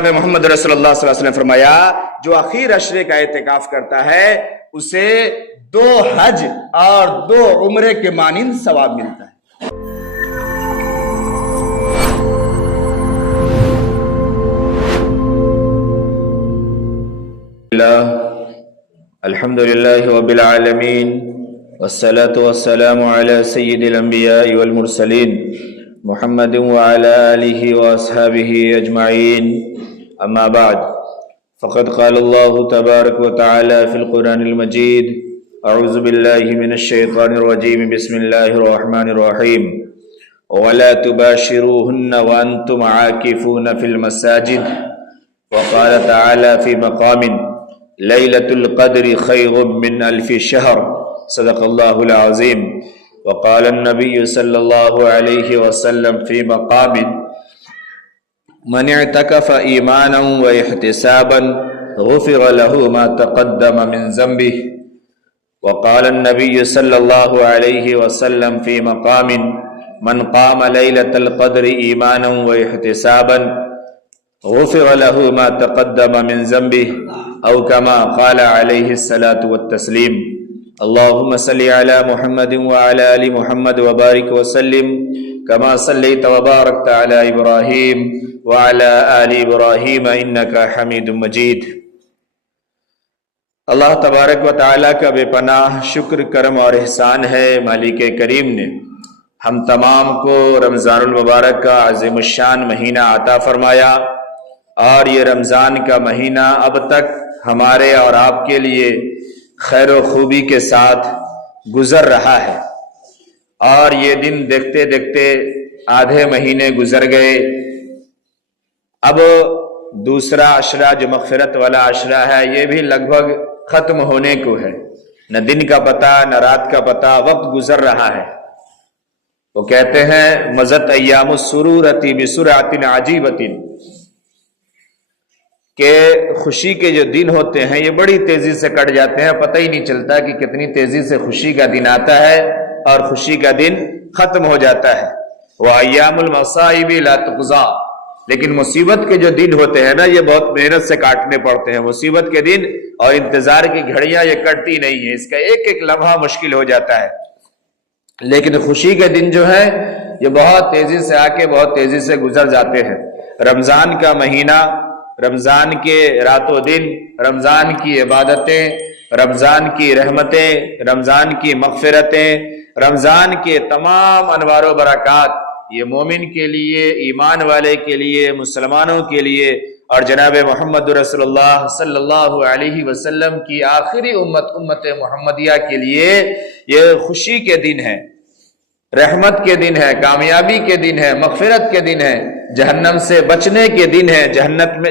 جناب محمد رسول اللہ صلی اللہ علیہ وسلم نے فرمایا جو اخیر عشرے کا اعتکاف کرتا ہے اسے 2 حج اور 2 عمرے کے مانند ثواب ملتا ہے۔ الحمد لله رب العالمين والصلاة والسلام على سيد الأنبياء والمرسلين محمد وعلى آله وأصحابه أجمعين، أما بعد فقد قال الله تبارك وتعالى في القرآن المجيد: أعوذ بالله من الشيطان الرجيم، بسم الله الرحمن الرحيم، ولا تباشروهن وأنتم عاكفون في المساجد، وقال تعالى في مقام: ليلة القدر خير من 1000 شهر، صدق الله العظيم، وقال النبي صلى الله عليه وسلم في مقام: من اعتكف إيمانا واحتسابا غفر له ما تقدم من ذنبه، وقال النبي صلى الله عليه وسلم في مقام: من قام ليلة القدر إيمانا واحتسابا غفر له ما تقدم من ذنبه، أو كما قال عليه الصلاة والتسليم۔ اللهم صل على محمد وعلى آل محمد وبارك وسلم كما صليت وباركت على إبراهيم وعلى آل إبراهيم إنك حميد مجيد۔ اللہ تبارک و تعالیٰ کا بے پناہ شکر، کرم اور احسان ہے، مالک کریم نے ہم تمام کو رمضان المبارک کا عظیم الشان مہینہ عطا فرمایا، اور یہ رمضان کا مہینہ اب تک ہمارے اور آپ کے لیے خیر و خوبی کے ساتھ گزر رہا ہے، اور یہ دن دیکھتے دیکھتے آدھے مہینے گزر گئے۔ اب دوسرا عشرہ جو مغفرت والا عشرہ ہے یہ بھی لگ بھگ ختم ہونے کو ہے، نہ دن کا پتہ نہ رات کا پتہ، وقت گزر رہا ہے۔ وہ کہتے ہیں مضت ایام السرورۃ بسرعۃ عجیبۃ، کہ خوشی کے جو دن ہوتے ہیں یہ بڑی تیزی سے کٹ جاتے ہیں، پتہ ہی نہیں چلتا کہ کتنی تیزی سے خوشی کا دن آتا ہے اور خوشی کا دن ختم ہو جاتا ہے۔ وَأَيَّامُ الْمَصَائِبِ لَا تُقْضَى، لیکن مصیبت کے جو دن ہوتے ہیں نا یہ بہت محنت سے کاٹنے پڑتے ہیں۔ مصیبت کے دن اور انتظار کی گھڑیاں یہ کٹتی نہیں ہیں، اس کا ایک ایک لمحہ مشکل ہو جاتا ہے، لیکن خوشی کے دن جو ہے یہ بہت تیزی سے آ کے بہت تیزی سے گزر جاتے ہیں۔ رمضان کا مہینہ، رمضان کے رات و دن، رمضان کی عبادتیں، رمضان کی رحمتیں، رمضان کی مغفرتیں، رمضان کے تمام انوار و برکات یہ مومن کے لیے، ایمان والے کے لیے، مسلمانوں کے لیے اور جناب محمد رسول اللہ صلی اللہ علیہ وسلم کی آخری امت محمدیہ کے لیے یہ خوشی کے دن ہے، رحمت کے دن ہے، کامیابی کے دن ہے، مغفرت کے دن ہے، جہنم سے بچنے کے دن ہے،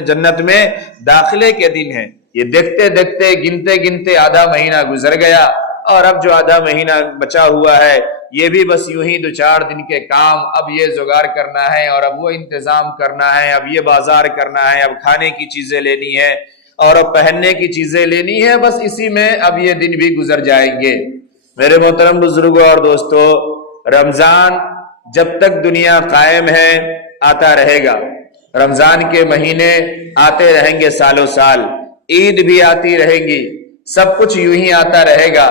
جنت میں داخلے کے دن ہے۔ یہ دیکھتے دیکھتے گنتے گنتے آدھا مہینہ گزر گیا، اور اب جو آدھا مہینہ بچا ہوا ہے یہ بھی بس یوں ہی 2-4 دن کے کام، اب یہ جگاڑ کرنا ہے اور اب وہ انتظام کرنا ہے، اب یہ بازار کرنا ہے، اب کھانے کی چیزیں لینی ہے اور اب پہننے کی چیزیں لینی ہے، بس اسی میں اب یہ دن بھی گزر جائیں گے۔ میرے محترم بزرگوں اور دوستو، رمضان جب تک دنیا قائم ہے آتا رہے گا، رمضان کے مہینے آتے رہیں گے سالوں سال، عید بھی آتی رہیں گی، سب کچھ یوں ہی آتا رہے گا۔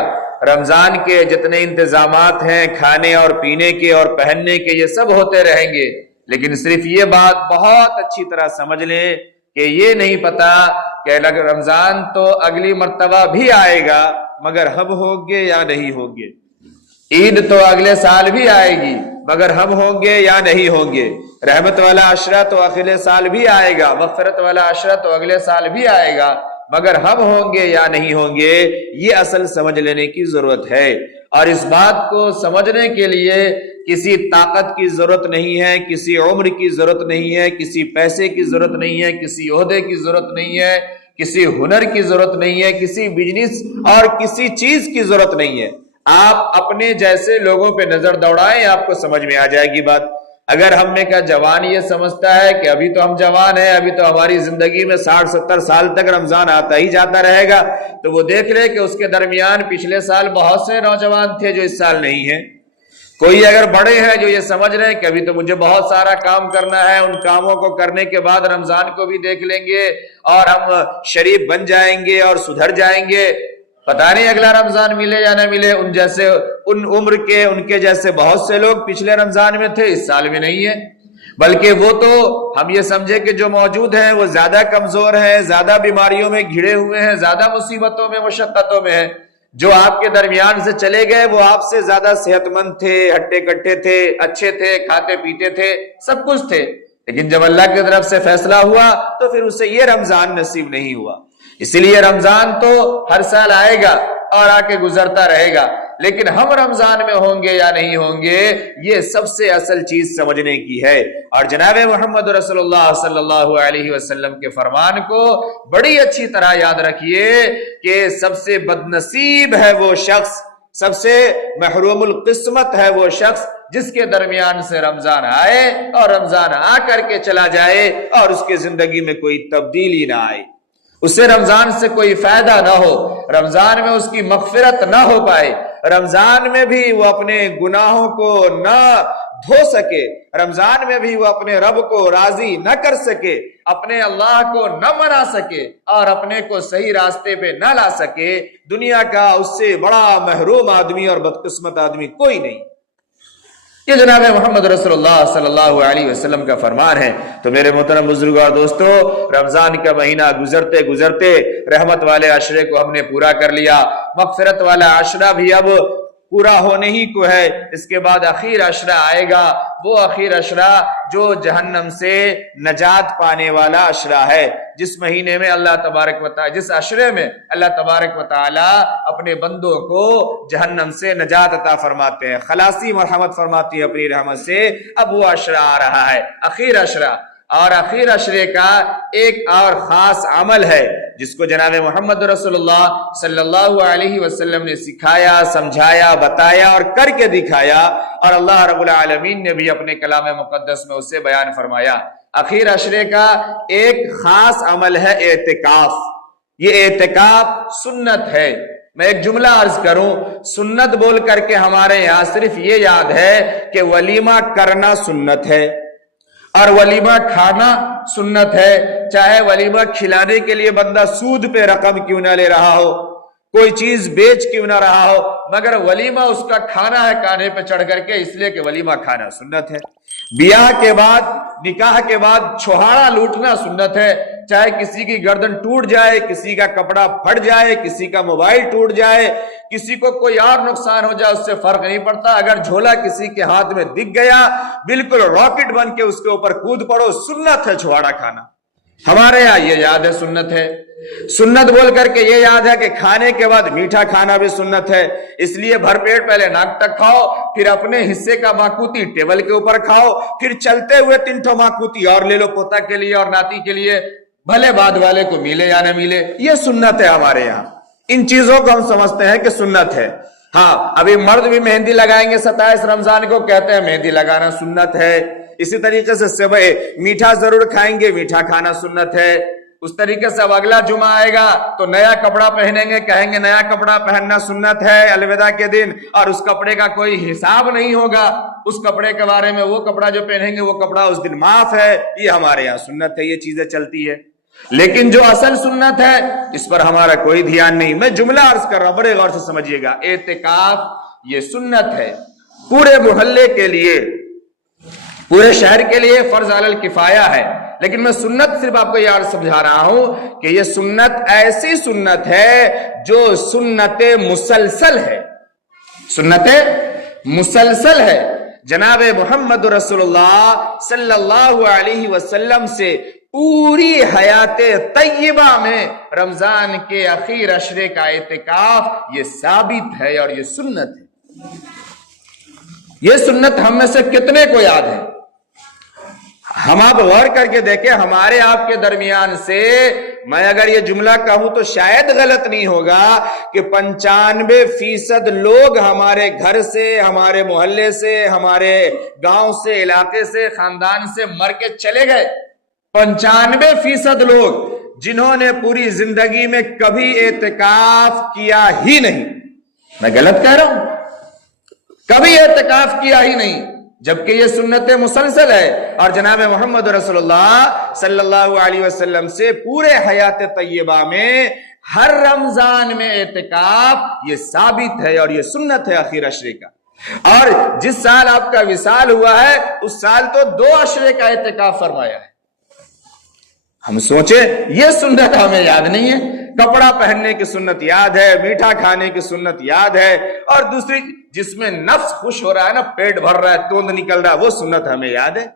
رمضان کے جتنے انتظامات ہیں کھانے اور پینے کے اور پہننے کے یہ سب ہوتے رہیں گے، لیکن صرف یہ بات بہت اچھی طرح سمجھ لیں کہ یہ نہیں پتا کہ رمضان تو اگلی مرتبہ بھی آئے گا مگر ہم ہوں گے یا نہیں ہوں گے، عید تو اگلے سال بھی آئے گی مگر ہم ہوں گے یا نہیں ہوں گے، رحمت والا عشرہ تو اگلے سال بھی آئے گا، مغفرت والا عشرہ تو اگلے سال بھی آئے گا، مگر ہم ہوں گے یا نہیں ہوں گے، یہ اصل سمجھ لینے کی ضرورت ہے۔ اور اس بات کو سمجھنے کے لیے کسی طاقت کی ضرورت نہیں ہے، کسی عمر کی ضرورت نہیں ہے، کسی پیسے کی ضرورت نہیں ہے، کسی عہدے کی ضرورت نہیں ہے، کسی ہنر کی ضرورت نہیں ہے، کسی بزنس اور کسی چیز کی ضرورت نہیں ہے۔ آپ اپنے جیسے لوگوں پہ نظر دوڑائیں، آپ کو سمجھ میں آ جائے گی بات۔ اگر ہم نے کہا جوان یہ سمجھتا ہے کہ ابھی تو ہم جوان ہیں، ابھی تو ہماری زندگی میں 60-70 سال تک رمضان آتا ہی جاتا رہے گا، تو وہ دیکھ لے کہ اس کے درمیان پچھلے سال بہت سے نوجوان تھے جو اس سال نہیں ہیں، کوئی اگر بڑے ہیں جو یہ سمجھ رہے ہیں کہ ابھی تو مجھے بہت سارا کام کرنا ہے، ان کاموں کو کرنے کے بعد رمضان کو بھی دیکھ لیں گے اور ہم شریف بن جائیں گے اور سدھر جائیں گے، پتہ نہیں اگلا رمضان ملے یا نہ ملے۔ ان جیسے ان عمر کے ان کے جیسے بہت سے لوگ پچھلے رمضان میں تھے، اس سال میں نہیں ہے، بلکہ وہ تو ہم یہ سمجھے کہ جو موجود ہیں وہ زیادہ کمزور ہیں، زیادہ بیماریوں میں گھرے ہوئے ہیں، زیادہ مصیبتوں میں مشقتوں میں ہیں۔ جو آپ کے درمیان سے چلے گئے وہ آپ سے زیادہ صحت مند تھے، ہٹے کٹے تھے، اچھے تھے، کھاتے پیتے تھے، سب کچھ تھے، لیکن جب اللہ کی طرف سے فیصلہ ہوا تو پھر اسے یہ رمضان نصیب نہیں ہوا۔ اسی لیے رمضان تو ہر سال آئے گا اور آ کے گزرتا رہے گا، لیکن ہم رمضان میں ہوں گے یا نہیں ہوں گے یہ سب سے اصل چیز سمجھنے کی ہے۔ اور جناب محمد رسول اللہ صلی اللہ علیہ وسلم کے فرمان کو بڑی اچھی طرح یاد رکھیے کہ سب سے بد نصیب ہے وہ شخص، سب سے محروم القسمت ہے وہ شخص جس کے درمیان سے رمضان آئے اور رمضان آ کر کے چلا جائے اور اس کی زندگی میں کوئی تبدیلی نہ آئے، اسے رمضان سے کوئی فائدہ نہ ہو، رمضان میں اس کی مغفرت نہ ہو پائے، رمضان میں بھی وہ اپنے گناہوں کو نہ دھو سکے، رمضان میں بھی وہ اپنے رب کو راضی نہ کر سکے، اپنے اللہ کو نہ منا سکے اور اپنے کو صحیح راستے پہ نہ لا سکے، دنیا کا اس سے بڑا محروم آدمی اور بدقسمت آدمی کوئی نہیں۔ یہ جناب محمد رسول اللہ صلی اللہ علیہ وسلم کا فرمان ہے۔ تو میرے محترم بزرگوں اور دوستو، رمضان کا مہینہ گزرتے گزرتے رحمت والے عشرے کو ہم نے پورا کر لیا، مغفرت والا عشرہ بھی اب پورا ہونے ہی کو ہے، اس کے بعد اخیر عشرہ آئے گا، وہ اخیر عشرہ جو جہنم سے نجات پانے والا عشرہ ہے، جس مہینے میں اللہ تبارک و تعالی، جس عشرے میں اللہ تبارک و تعالی اپنے بندوں کو جہنم سے نجات عطا فرماتے ہیں، خلاصی مرحمت فرماتی ہے اپنی رحمت سے۔ اب وہ عشرہ آ رہا ہے، اخیر عشرہ، اور اخیر عشرے کا ایک اور خاص عمل ہے جس کو جناب محمد رسول اللہ صلی اللہ علیہ وسلم نے سکھایا، سمجھایا، بتایا اور کر کے دکھایا، اور اللہ رب العالمین نے بھی اپنے کلام مقدس میں اسے بیان فرمایا۔ اخیر عشرے کا ایک خاص عمل ہے اعتکاف۔ یہ اعتکاف سنت ہے۔ میں ایک جملہ عرض کروں، سنت بول کر کے ہمارے یہاں صرف یہ یاد ہے کہ ولیمہ کرنا سنت ہے اور ولیمہ کھانا سنت ہے، چاہے ولیمہ کھلانے کے لیے بندہ سود پہ رقم کیوں نہ لے رہا ہو، کوئی چیز بیچ کیوں نہ رہا ہو، مگر ولیمہ اس کا کھانا ہے کانے پہ چڑھ کر کے، اس لیے کہ ولیمہ کھانا سنت ہے۔ بیاہ کے بعد، نکاح کے بعد چھوہارا لوٹنا سنت ہے، چاہے کسی کی گردن ٹوٹ جائے، کسی کا کپڑا پھٹ جائے، کسی کا موبائل ٹوٹ جائے، کسی کو کوئی اور نقصان ہو جائے، اس سے فرق نہیں پڑتا، اگر جھولا کسی کے ہاتھ میں دکھ گیا بالکل راکٹ بن کے اس کے اوپر کود پڑو، سنت ہے چھوہارا کھانا۔ ہمارے یہاں یہ یاد ہے سنت ہے، سنت بول کر کے یہ یاد ہے کہ کھانے کے بعد میٹھا کھانا بھی سنت ہے، اس لیے بھر پیٹ پہلے ناک تک کھاؤ، پھر اپنے حصے کا ماکوتی ٹیبل کے اوپر کھاؤ، پھر چلتے ہوئے 3 ماکوتی اور لے لو، پوتا کے لیے اور ناتی کے لیے، بھلے بعد والے کو ملے یا نہ ملے، یہ سنت ہے ہمارے یہاں۔ ان چیزوں کو ہم سمجھتے ہیں کہ سنت ہے۔ ہاں، ابھی مرد بھی مہندی لگائیں گے 27 رمضان کو، کہتے ہیں مہندی لگانا سنت ہے۔ اسی طریقے سے میٹھا ضرور کھائیں گے، میٹھا کھانا سنت ہے۔ اس طریقے سے اب اگلا جمعہ آئے گا تو نیا کپڑا پہنیں گے، کہیں گے نیا کپڑا پہننا سنت ہے الوداع کے دن، اور اس کپڑے کا کوئی حساب نہیں ہوگا، اس کپڑے کے بارے میں وہ کپڑا جو پہنیں گے وہ کپڑا اس دن معاف ہے، یہ ہمارے یہاں سنت ہے، یہ چیزیں چلتی ہے۔ لیکن جو اصل سنت ہے اس پر ہمارا کوئی دھیان نہیں۔ میں جملہ عرض کر رہا ہوں، بڑے غور سے سمجھیے گا۔ اعتکاف یہ سنت ہے، پورے محلے کے لیے، پورے شہر کے لیے فرض علی الکفایہ ہے، لیکن میں سنت صرف آپ کو یاد سمجھا رہا ہوں کہ یہ سنت ایسی سنت ہے جو سنت مسلسل ہے، سنت مسلسل ہے۔ جناب محمد رسول اللہ صلی اللہ علیہ وسلم سے پوری حیات طیبہ میں رمضان کے اخیر عشرے کا اعتکاف یہ ثابت ہے اور یہ سنت ہے۔ یہ سنت ہم میں سے کتنے کو یاد ہے؟ ہم آپ غور کر کے دیکھیں، ہمارے آپ کے درمیان سے میں اگر یہ جملہ کہوں تو شاید غلط نہیں ہوگا کہ 95% لوگ ہمارے گھر سے، ہمارے محلے سے، ہمارے گاؤں سے، علاقے سے، خاندان سے مر کے چلے گئے۔ 95% لوگ جنہوں نے پوری زندگی میں کبھی اعتکاف کیا ہی نہیں۔ میں غلط کہہ رہا ہوں؟ کبھی اعتکاف کیا ہی نہیں، جبکہ یہ سنت مسلسل ہے، اور جناب محمد رسول اللہ صلی اللہ علیہ وسلم سے پورے حیات طیبہ میں ہر رمضان میں اعتکاف یہ ثابت ہے اور یہ سنت ہے اخیر عشرے کا۔ اور جس سال آپ کا وصال ہوا ہے اس سال تو 2 عشرے کا اعتکاف فرمایا ہے۔ ہم سوچیں یہ سنت ہمیں یاد نہیں ہے، کپڑا پہننے کی سنت یاد ہے، میٹھا کھانے کی سنت یاد ہے، اور دوسری جس میں نفس خوش ہو رہا ہے نا، پیٹ بھر رہا ہے، توند نکل رہا ہے، وہ سنت ہمیں یاد ہے،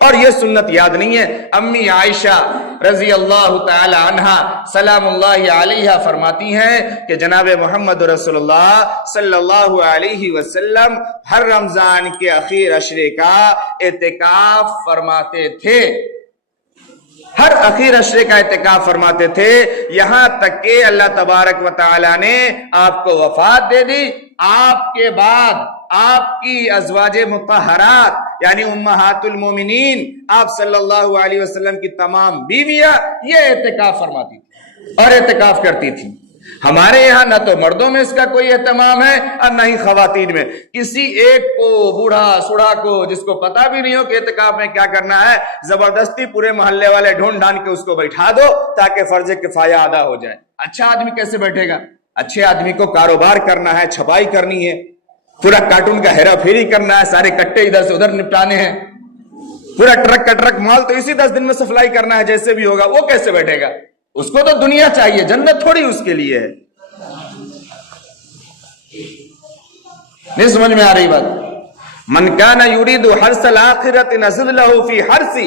اور یہ سنت یاد نہیں ہے۔ امی عائشہ رضی اللہ تعالی عنہا سلام اللہ علیہا فرماتی ہیں کہ جناب محمد رسول اللہ صلی اللہ علیہ وسلم ہر رمضان کے اخیر عشرے کا اعتکاف فرماتے تھے، ہر اخیر عشرے کا اعتکاف فرماتے تھے، یہاں تک کہ اللہ تبارک و تعالی نے آپ کو وفات دے دی۔ آپ کے بعد آپ کی ازواج مطہرات یعنی امہات المومنین آپ صلی اللہ علیہ وسلم کی تمام بیویاں یہ اعتکاف فرماتی تھی اور اعتکاف کرتی تھی۔ ہمارے یہاں نہ تو مردوں میں اس کا کوئی اہتمام ہے اور نہ ہی خواتین میں، کسی ایک کو بوڑھا سوڑھا کو جس کو پتا بھی نہیں ہو کہ اعتکاف میں کیا کرنا ہے، زبردستی پورے محلے والے ڈھونڈ ڈھانڈ کے اس کو بیٹھا دو تاکہ فرض کفایہ ادا ہو جائے۔ اچھا آدمی کیسے بیٹھے گا؟ اچھے آدمی کو کاروبار کرنا ہے، چھپائی کرنی ہے، پورا کارٹون کا ہیرا پھیری کرنا ہے، سارے کٹے ادھر سے ادھر نپٹانے ہیں، پورا ٹرک کا ٹرک مال تو اسی 10 دن میں سپلائی کرنا ہے، جیسے بھی ہوگا۔ وہ کیسے بیٹھے گا؟ اس کو تو دنیا چاہیے، جنت تھوڑی اس کے لیے ہے۔ نہیں سمجھ میں آ رہی بات؟ من کان یرید حرث الآخرۃ نزد لہ فی حرث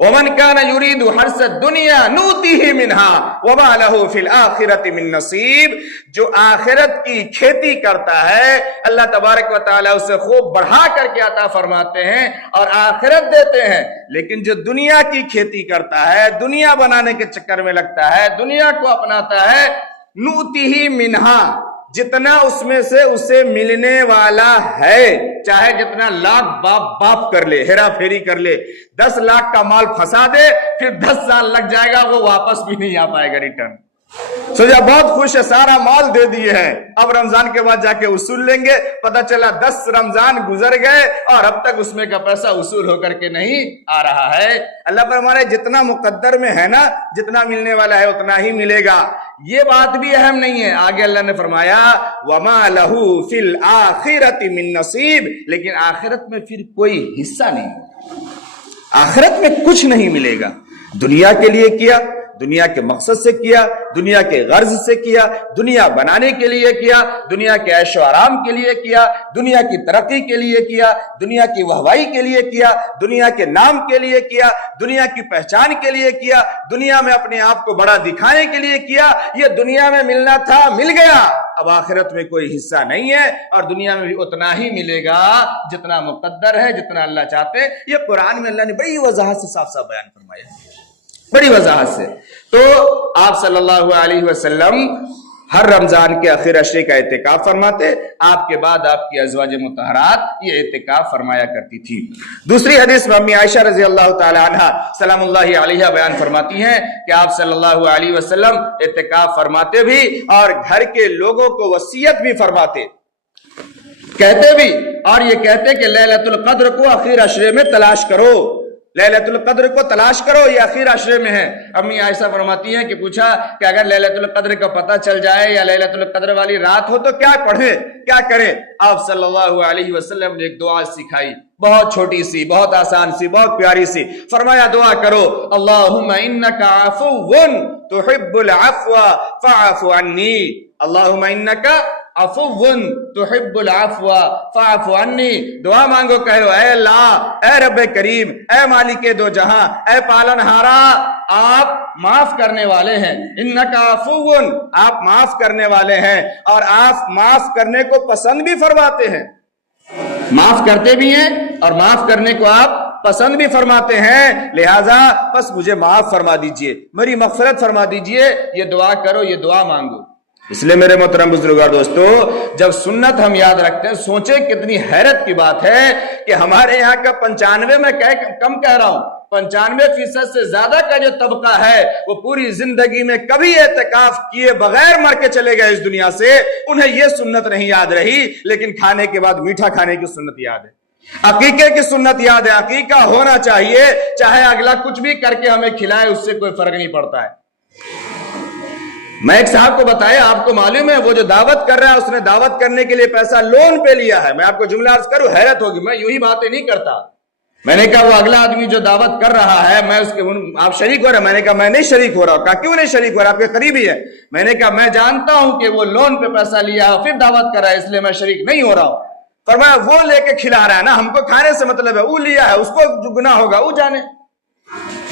ومن کان یرید حرث الدنیا نؤتیہ منہا وما لہ فی الآخرۃ من نصیب۔ جو آخرت کی کھیتی کرتا ہے اللہ تبارک و تعالیٰ اسے خوب بڑھا کر کے عطا فرماتے ہیں اور آخرت دیتے ہیں، لیکن جو دنیا کی کھیتی کرتا ہے، دنیا بنانے کے چکر میں لگتا ہے، دنیا کو اپناتا ہے، نؤتیہ منہا، جتنا اس میں سے اسے ملنے والا ہے، چاہے جتنا لاکھ باپ کر لے، ہیرا پھیری کر لے، 10 لاکھ کا مال پھنسا دے، پھر 10 سال لگ جائے گا، وہ واپس بھی نہیں آ پائے گا ریٹرن۔ سوچا بہت خوش ہے، سارا مال دے دیے ہیں، اب رمضان کے بعد جا کے وصول لیں گے، پتہ چلا 10 رمضان گزر گئے اور اب تک اس میں کا پیسہ وصول ہو کر کے نہیں آ رہا ہے۔ اللہ پر ہمارے جتنا مقدر میں ہے نا، جتنا ملنے والا ہے اتنا ہی ملے گا۔ یہ بات بھی اہم نہیں ہے، آگے اللہ نے فرمایا وَمَا لَهُ فِي الْآخِرَةِ مِن نَصِيب، لیکن آخرت میں پھر کوئی حصہ نہیں ہوگا، آخرت میں کچھ نہیں ملے گا۔ دنیا کے لیے کیا، دنیا کے مقصد سے کیا، دنیا کے غرض سے کیا، دنیا بنانے کے لیے کیا، دنیا کے عیش و آرام کے لیے کیا، دنیا کی ترقی کے لیے کیا، دنیا کی واہوائی کے لیے کیا، دنیا کے نام کے لیے کیا، دنیا کی پہچان کے لیے کیا، دنیا میں اپنے آپ کو بڑا دکھانے کے لیے کیا۔ یہ دنیا میں ملنا تھا، مل گیا، اب آخرت میں کوئی حصہ نہیں ہے، اور دنیا میں بھی اتنا ہی ملے گا جتنا مقدر ہے، جتنا اللہ چاہتے ہیں۔ یہ قرآن میں اللہ نے بڑی وضاحت سے صاف صاف بیان فرمایا، بڑی وضاحت سے۔ تو آپ صلی اللہ علیہ وسلم ہر رمضان کے آخر عشرے کا اعتکاف فرماتے، آپ کے بعد آپ کی ازواج مطہرات یہ اعتکاف فرمایا کرتی تھی۔ دوسری حدیث میں امی عائشہ رضی اللہ تعالی عنہا سلام اللہ علیہ بیان فرماتی ہیں کہ آپ صلی اللہ علیہ وسلم اعتکاف فرماتے بھی اور گھر کے لوگوں کو وصیت بھی فرماتے، کہتے بھی، اور یہ کہتے کہ لیلۃ القدر کو آخر عشرے میں تلاش کرو، لیلۃ القدر کو تلاش کرو، یہ آخر عشرے میں ہے۔ امی عائشہ فرماتی ہیں کہ پوچھا کہ اگر لیلۃ القدر کا پتہ چل جائے یا لیلۃ القدر والی رات ہو تو کیا پڑھیں، کیا کریں؟ آپ صلی اللہ علیہ وسلم نے ایک دعا سکھائی، بہت چھوٹی سی، بہت آسان سی، بہت پیاری سی۔ فرمایا دعا کرو، اللہم انک عفو تحب العفو فاعف عنی، اللہم انک عفو تحب العفو فاعف عنی۔ دعا مانگو، کہو اے اللہ، اے رب کریم، اے مالک دو جہاں، اے پالن ہارا، آپ معاف کرنے والے ہیں، انک عفو، آپ معاف کرنے والے ہیں، اور آپ معاف کرنے کو پسند بھی فرماتے ہیں، معاف کرتے بھی ہیں اور معاف کرنے کو آپ پسند بھی فرماتے ہیں، لہذا بس مجھے معاف فرما دیجئے، میری مغفرت فرما دیجئے، یہ دعا کرو، یہ دعا مانگو۔ اس لیے میرے محترم بزرگار دوستو، جب سنت ہم یاد رکھتے ہیں، سوچیں کتنی حیرت کی بات ہے کہ ہمارے یہاں کا 95 میں کم کہہ رہا ہوں، 95% سے زیادہ کا جو طبقہ ہے وہ پوری زندگی میں کبھی اعتکاف کیے بغیر مر کے چلے گئے اس دنیا سے. انہیں یہ سنت نہیں یاد رہی، لیکن کھانے کے بعد میٹھا کھانے کی سنت یاد ہے، عقیقے کی سنت یاد ہے. عقیقہ ہونا چاہیے، چاہے اگلا کچھ بھی کر کے ہمیں کھلائے، اس سے کوئی فرق نہیں پڑتا ہے. میں ایک صاحب کو بتایا، آپ کو معلوم ہے وہ جو دعوت کر رہا ہے اس نے دعوت کرنے کے لیے پیسہ لون پہ لیا ہے. میں آپ کو جملہ عرض کروں، حیرت ہوگی، میں یوں ہی باتیں نہیں کرتا. میں نے کہا وہ اگلا آدمی جو دعوت کر رہا ہے، میں اس کے آپ شریک ہو رہے ہیں؟ میں نے کہا میں نہیں شریک ہو رہا. کہا کیوں نہیں شریک ہو رہا؟ آپ کے قریبی ہے. میں نے کہا میں جانتا ہوں کہ وہ لون پہ پیسہ لیا ہے پھر دعوت کر رہا ہے، اس لیے میں شریک نہیں ہو رہا ہوں. فرمایا وہ لے کے کھلا رہا ہے نا، ہم کو کھانے سے مطلب ہے، وہ لیا ہے، اس کو جو گناہ ہوگا وہ جانے.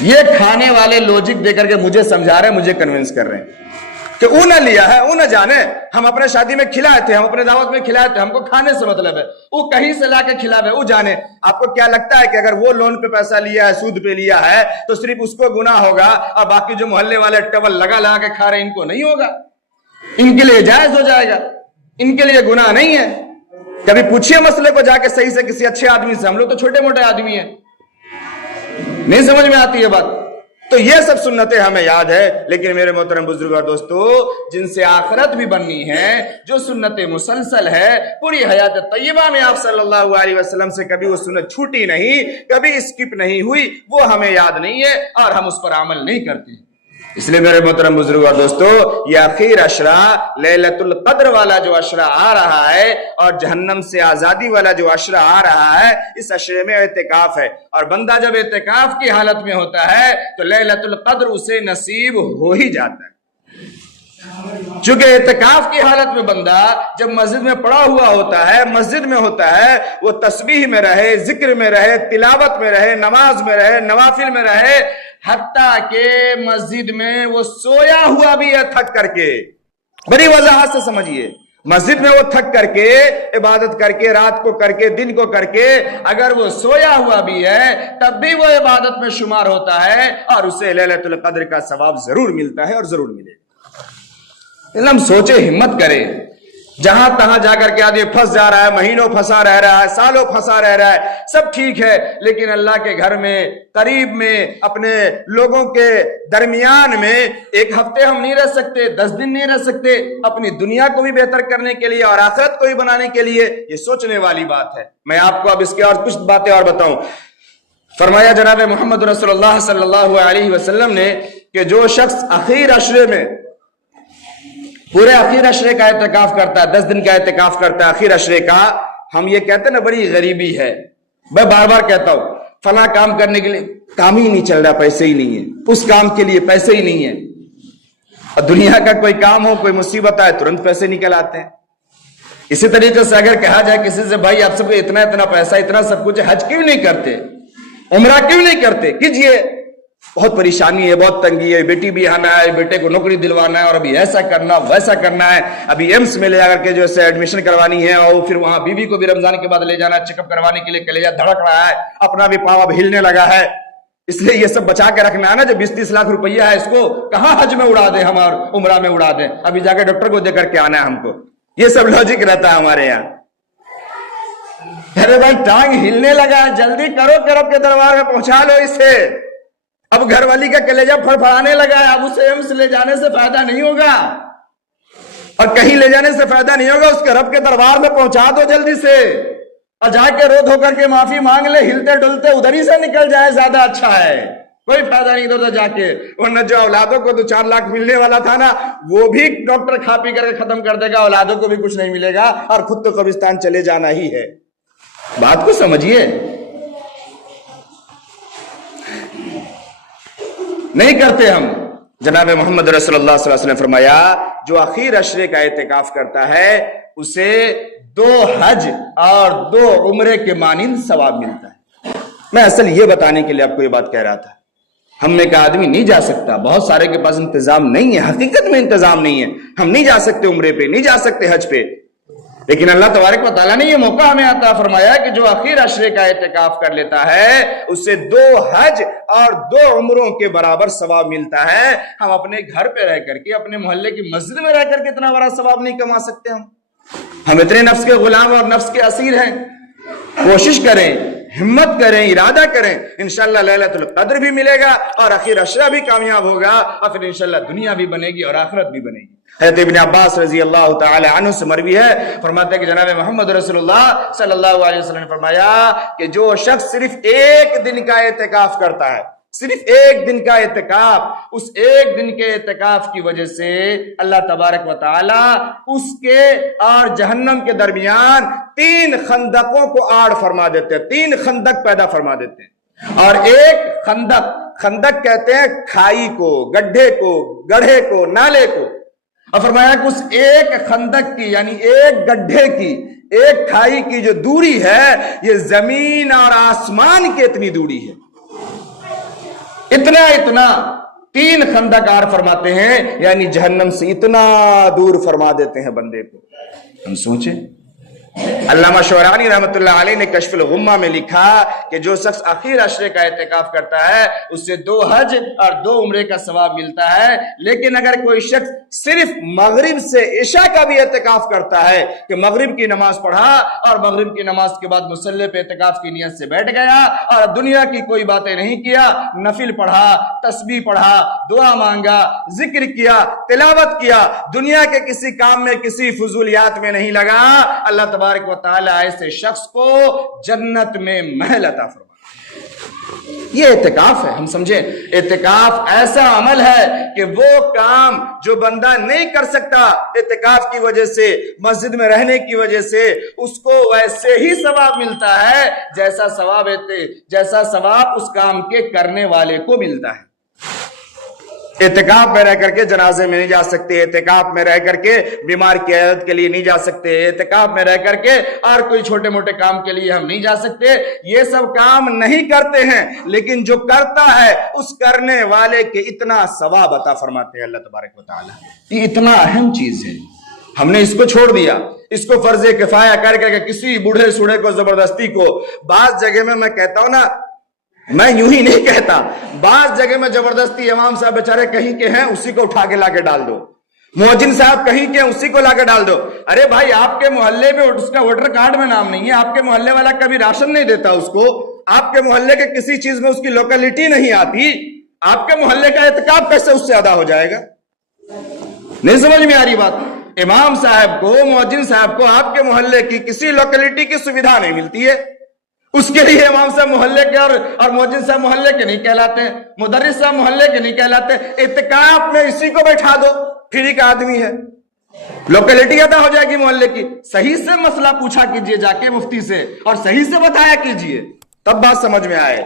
یہ کھانے والے لوجک دے کر کے مجھے سمجھا رہے ہیں، مجھے کنونس کر رہے ہیں کہ وہ نہ لیا ہے وہ نہ جانے. ہم اپنے شادی میں کھلائے تھے، ہم اپنے دعوت میں کھلائے تھے، ہم کو کھانے سے مطلب ہے، وہ کہیں سے لا کے کھلاوے وہ جانے. آپ کو کیا لگتا ہے کہ اگر وہ لون پہ پیسہ لیا ہے، سود پہ لیا ہے، تو صرف اس کو گناہ ہوگا اور باقی جو محلے والے ٹیبل لگا کے کھا رہے ہیں ان کو نہیں ہوگا؟ ان کے لیے جائز ہو جائے گا، ان کے لیے گناہ نہیں ہے. کبھی پوچھئے مسئلے کو جا کے صحیح سے کسی اچھے آدمی سے. ہم لوگ تو چھوٹے موٹے آدمی ہیں، نہیں سمجھ میں آتی ہے بات. تو یہ سب سنتیں ہمیں یاد ہے. لیکن میرے محترم بزرگ اور دوستو، جن سے آخرت بھی بننی ہے، جو سنتیں مسلسل ہے، پوری حیات طیبہ میں آپ صلی اللہ علیہ وسلم سے کبھی وہ سنت چھوٹی نہیں، کبھی اسکپ نہیں ہوئی، وہ ہمیں یاد نہیں ہے اور ہم اس پر عمل نہیں کرتے. اس لیے میرے محترم بزرگ اور دوستو، یہ اخیر عشرہ لیلۃ القدر والا جو عشرہ آ رہا ہے اور جہنم سے آزادی والا جو عشرہ آ رہا ہے، اس عشرے میں اعتکاف ہے. اور بندہ جب اعتکاف کی حالت میں ہوتا ہے تو لیلۃ القدر اسے نصیب ہو ہی جاتا ہے. چونکہ اعتکاف کی حالت میں بندہ جب مسجد میں پڑا ہوا ہوتا ہے، مسجد میں ہوتا ہے، وہ تسبیح میں رہے، ذکر میں رہے، تلاوت میں رہے، نماز میں رہے، نوافل میں رہے، حتیٰ کہ مسجد میں وہ سویا ہوا بھی ہے تھک کر کے. بڑی وضاحت سے سمجھیے، مسجد میں وہ تھک کر کے، عبادت کر کے، رات کو کر کے، دن کو کر کے، اگر وہ سویا ہوا بھی ہے تب بھی وہ عبادت میں شمار ہوتا ہے اور اسے لیلۃ القدر کا ثواب ضرور ملتا ہے اور ضرور ملے گا. ہم سوچے، ہمت کرے. جہاں تہاں جا کر کے آدمی پھنس جا رہا ہے، مہینوں پھنسا رہ رہا ہے، سالوں پھنسا رہ رہا ہے، سب ٹھیک ہے، لیکن اللہ کے گھر میں، قریب میں، اپنے لوگوں کے درمیان میں 1 ہفتے ہم نہیں رہ سکتے، 10 دن نہیں رہ سکتے. اپنی دنیا کو بھی بہتر کرنے کے لیے اور آخرت کو بھی بنانے کے لیے یہ سوچنے والی بات ہے. میں آپ کو اب اس کے اور کچھ باتیں اور بتاؤں. فرمایا جناب محمد رسول اللہ صلی اللہ علیہ وسلم نے کہ جو شخص اخیر عشرے میں، پورے اخیر عشرے کا اعتکاف کرتا ہے، 10 دن کا اعتکاف کرتا ہے اخیر عشرے کا، ہم یہ کہتے ہیں نا بڑی غریبی ہے. میں بار بار کہتا ہوں، فلاں کام کرنے کے لیے کام ہی نہیں چل رہا، پیسے ہی نہیں ہے، اس کام کے لیے پیسے ہی نہیں ہے. اور دنیا کا کوئی کام ہو، کوئی مصیبت آئے، ترنت پیسے نکل آتے ہیں. اسی طریقے سے اگر کہا جائے کسی سے، بھائی آپ سب کو اتنا پیسہ، اتنا سب کچھ، حج کیوں نہیں کرتے، عمرہ کیوں نہیں کرتے؟ کیجئے. بہت پریشانی ہے، بہت تنگی ہے، بیٹی بھی آنا ہے، بیٹے کو نوکری دلوانا ہے، اور ابھی ایسا کرنا ویسا کرنا ہے، ابھی ایمس میں لے جا کر کے جو ہے ایڈمیشن کروانی ہے، اور پھر وہاں بیوی کو بھی رمضان کے بعد لے جانا ہے چیک اپ کروانے کے لیے، کلیجہ دھڑک رہا ہے، اپنا بھی پاؤں اب ہلنے لگا ہے. اس لیے یہ سب بچا کے رکھنا ہے نا. جو 20-30 لاکھ روپیہ ہے، اس کو کہاں حج میں اڑا دیں ہم اور عمرہ میں اڑا دیں، ابھی جا کے ڈاکٹر کو دے کر کے آنا ہے ہم کو. یہ سب لاجک رہتا ہے ہمارے یہاں. ارے بھائی ٹانگ ہلنے لگا ہے، جلدی کرو کہ رب کے دربار میں پہنچا لو اسے. اب گھر والی کا کلیجہ پھڑپھڑانے لگا ہے، اب اسے ایمس لے جانے سے فائدہ نہیں ہوگا اور کہیں لے جانے سے فائدہ نہیں ہوگا. اس کے رب کے دربار میں پہنچا دو جلدی سے، اور جا کے رو دھو کر کے معافی مانگ لے، ہلتے ڈلتے ادھر ہی سے نکل جائے، زیادہ اچھا ہے. کوئی فائدہ نہیں ادھر جا کے. ورنہ جو اولادوں کو 2-4 لاکھ ملنے والا تھا نا، وہ بھی ڈاکٹر کھا پی کر کے ختم کر دے گا، اولادوں کو بھی کچھ نہیں ملے گا، اور خود تو قبرستان چلے جانا ہی ہے. بات کو سمجھیے. نہیں کرتے ہم. جناب محمد رسول اللہ صلی اللہ علیہ وسلم نے فرمایا، جو اخیر عشرے کا اعتکاف کرتا ہے اسے 2 حج اور 2 عمرے کے مانند ثواب ملتا ہے. میں اصل یہ بتانے کے لیے آپ کو یہ بات کہہ رہا تھا. ہم نے کہا آدمی نہیں جا سکتا، بہت سارے کے پاس انتظام نہیں ہے، حقیقت میں انتظام نہیں ہے، ہم نہیں جا سکتے عمرے پہ، نہیں جا سکتے حج پہ. لیکن اللہ تبارک و تعالیٰ نے یہ موقع ہمیں عطا فرمایا کہ جو اخیر عشرے کا اعتکاف کر لیتا ہے اسے 2 حج اور 2 عمروں کے برابر ثواب ملتا ہے. ہم اپنے گھر پہ رہ کر کے، اپنے محلے کی مسجد میں رہ کر کے اتنا بڑا ثواب نہیں کما سکتے. ہم اتنے نفس کے غلام اور نفس کے اسیر ہیں. کوشش کریں، ہمت کریں، ارادہ کریں، انشاءاللہ لیلۃ القدر بھی ملے گا اور اخیر عشرہ بھی کامیاب ہوگا اور پھر انشاءاللہ دنیا بھی بنے گی اور آخرت بھی بنے گی۔ حضرت ابن عباس رضی اللہ تعالی عنہ سے مروی ہے، فرماتے ہیں کہ جناب محمد رسول اللہ صلی اللہ علیہ وسلم نے فرمایا کہ جو شخص صرف ایک دن کا اعتکاف کرتا ہے، صرف ایک دن کا اعتکاف، اس ایک دن کے اعتکاف کی وجہ سے اللہ تبارک و تعالی اس کے اور جہنم کے درمیان 3 خندقوں کو آڑ فرما دیتے ہیں، 3 خندق پیدا فرما دیتے ہیں۔ اور ایک خندق کہتے ہیں کھائی کو، گڈھے کو، گڑھے کو، نالے کو، اور فرمایا کہ اس ایک خندق کی یعنی ایک گڈھے کی، ایک کھائی کی جو دوری ہے یہ زمین اور آسمان کی اتنی دوری ہے، اتنا 3 خندق آر فرماتے ہیں، یعنی جہنم سے اتنا دور فرما دیتے ہیں بندے کو۔ ہم سوچیں، علامہ شورانی رحمت اللہ علیہ نے کشف الغمہ میں لکھا کہ جو شخص اخیر عشرے کا اعتکاف کرتا ہے اس سے 2 حج اور 2 عمرے کا ثواب ملتا ہے، لیکن اگر کوئی شخص صرف مغرب سے عشاء کا بھی اعتکاف کرتا ہے کہ مغرب کی نماز پڑھا اور مغرب کی نماز کے بعد مصلی پہ اعتکاف کی نیت سے بیٹھ گیا اور دنیا کی کوئی باتیں نہیں کیا، نفل پڑھا، تسبیح پڑھا، دعا مانگا، ذکر کیا، تلاوت کیا، دنیا کے کسی کام میں کسی فضولیات میں نہیں لگا، اللہ تبارک و تعالی ایسے شخص کو جنت میں محل عطا فرمائے۔ یہ اعتکاف ہے، ہم سمجھیں اعتکاف ایسا عمل ہے کہ وہ کام جو بندہ نہیں کر سکتا اعتکاف کی وجہ سے، مسجد میں رہنے کی وجہ سے، اس کو ویسے ہی ثواب ملتا ہے جیسا ثواب اس کام کے کرنے والے کو ملتا ہے۔ اعتکاف میں رہ کر کے جنازے میں نہیں جا سکتے، اعتکاف میں رہ کر کے بیمار کی عیادت کے لیے نہیں جا سکتے، اعتکاف میں رہ کر کے اور کوئی چھوٹے موٹے کام کے لیے ہم نہیں جا سکتے، یہ سب کام نہیں کرتے ہیں، لیکن جو کرتا ہے اس کرنے والے کے اتنا ثواب عطا فرماتے ہیں اللہ تبارک و تعالی۔ یہ اتنا اہم چیز ہے، ہم نے اس کو چھوڑ دیا، اس کو فرض کفایہ کر کے کسی بوڑھے سوڑے کو زبردستی کو، بعض جگہ میں کہتا ہوں نا، میں یوں ہی نہیں کہتا، بعض جگہ میں زبردستی امام صاحب بیچارے کہیں کے ہیں اسی کو اٹھا کے لا کے ڈال دو، مؤذن صاحب کہیں کے اسی کو لا کے ڈال دو۔ ارے بھائی آپ کے محلے میں اس کا ووٹر کارڈ میں نام نہیں ہے، آپ کے محلے والا کبھی راشن نہیں دیتا اس کو، آپ کے محلے کے کسی چیز میں اس کی لوکیلٹی نہیں آتی، آپ کے محلے کا اعتکاف کیسے اس سے ادا ہو جائے گا؟ نہیں سمجھ میں آ رہی بات؟ امام صاحب کو، مؤذن صاحب کو آپ کے محلے کی کسی لوکیلٹی کی سویدھا نہیں ملتی ہے، اس کے لیے امام صاحب محلے کے اور مؤذن صاحب محلے کے نہیں کہلاتے، مدرس صاحب محلے کے نہیں کہلاتے، اعتکاف میں اسی کو بیٹھا دو، فری کا آدمی ہے، لوکیلٹی ادا ہو جائے گی محلے کی۔ صحیح سے مسئلہ پوچھا کیجئے جا کے مفتی سے اور صحیح سے بتایا کیجئے، تب بات سمجھ میں آئے۔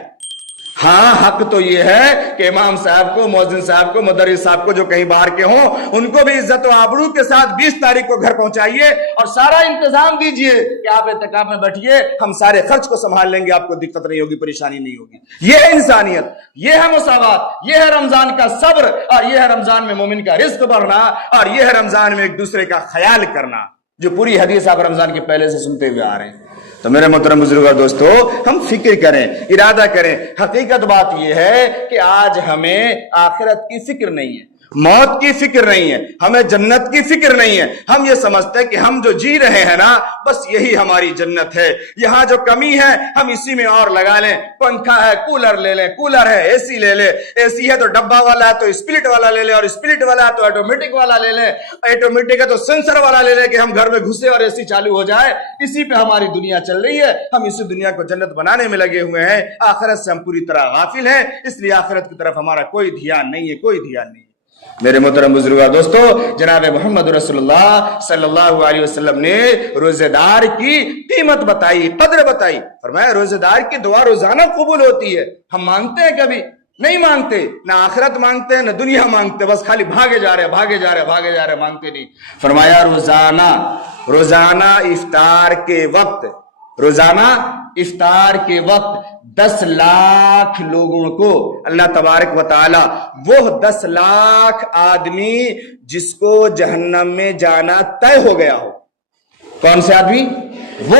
ہاں حق تو یہ ہے کہ امام صاحب کو، مؤذن صاحب کو، مدرس صاحب کو جو کہیں باہر کے ہوں ان کو بھی عزت و آبرو کے ساتھ 20 تاریخ کو گھر پہنچائیے اور سارا انتظام دیجئے کہ آپ اعتکاف میں بیٹھیے، ہم سارے خرچ کو سنبھال لیں گے، آپ کو دقت نہیں ہوگی، پریشانی نہیں ہوگی۔ یہ ہے انسانیت، یہ ہے مساوات، یہ ہے رمضان کا صبر، اور یہ ہے رمضان میں مومن کا رزق بڑھنا، اور یہ ہے رمضان میں ایک دوسرے کا خیال کرنا، جو پوری حدیث آپ رمضان کے پہلے سے سنتے ہوئے آ رہے ہیں۔ تو میرے محترم بزرگ اور دوستو، ہم فکر کریں، ارادہ کریں۔ حقیقت بات یہ ہے کہ آج ہمیں آخرت کی فکر نہیں ہے، موت کی فکر نہیں ہے، ہمیں جنت کی فکر نہیں ہے۔ ہم یہ سمجھتے ہیں کہ ہم جو جی رہے ہیں نا، بس یہی ہماری جنت ہے، یہاں جو کمی ہے ہم اسی میں اور لگا لیں، پنکھا ہے کولر لے لیں، کولر ہے اے سی لے لیں، اے سی ہے تو ڈبہ والا ہے تو اسپلٹ والا لے لیں، اور اسپلٹ والا ہے تو آٹومیٹک والا لے لیں، آٹومیٹک ہے تو سینسر والا لے لیں کہ ہم گھر میں گھسے اور اے سی چالو ہو جائے۔ اسی پہ ہماری دنیا چل رہی ہے، ہم اسی دنیا کو جنت بنانے میں لگے ہوئے ہیں، آخرت سے ہم پوری طرح غافل ہیں، اس لیے آخرت کی طرف ہمارا کوئی دھیان نہیں ہے، کوئی دھیان نہیں ہے۔ میرے محترم بزرگوں دوستو، جناب محمد رسول اللہ صلی اللہ علیہ وسلم نے روزے دار کی قیمت بتائی، قدر بتائی۔ فرمایا روزے دار کی دعا روزانہ قبول ہوتی ہے۔ ہم مانگتے ہیں کبھی نہیں مانگتے، نہ آخرت مانگتے ہیں نہ دنیا مانگتے، بس خالی بھاگے جا رہے مانگتے نہیں۔ فرمایا روزانہ افطار کے وقت 10 لاکھ لوگوں کو اللہ تبارک و تعالی، وہ 10 لاکھ آدمی جس کو جہنم میں جانا طے ہو گیا ہو، کون سے آدمی؟ وہ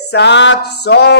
700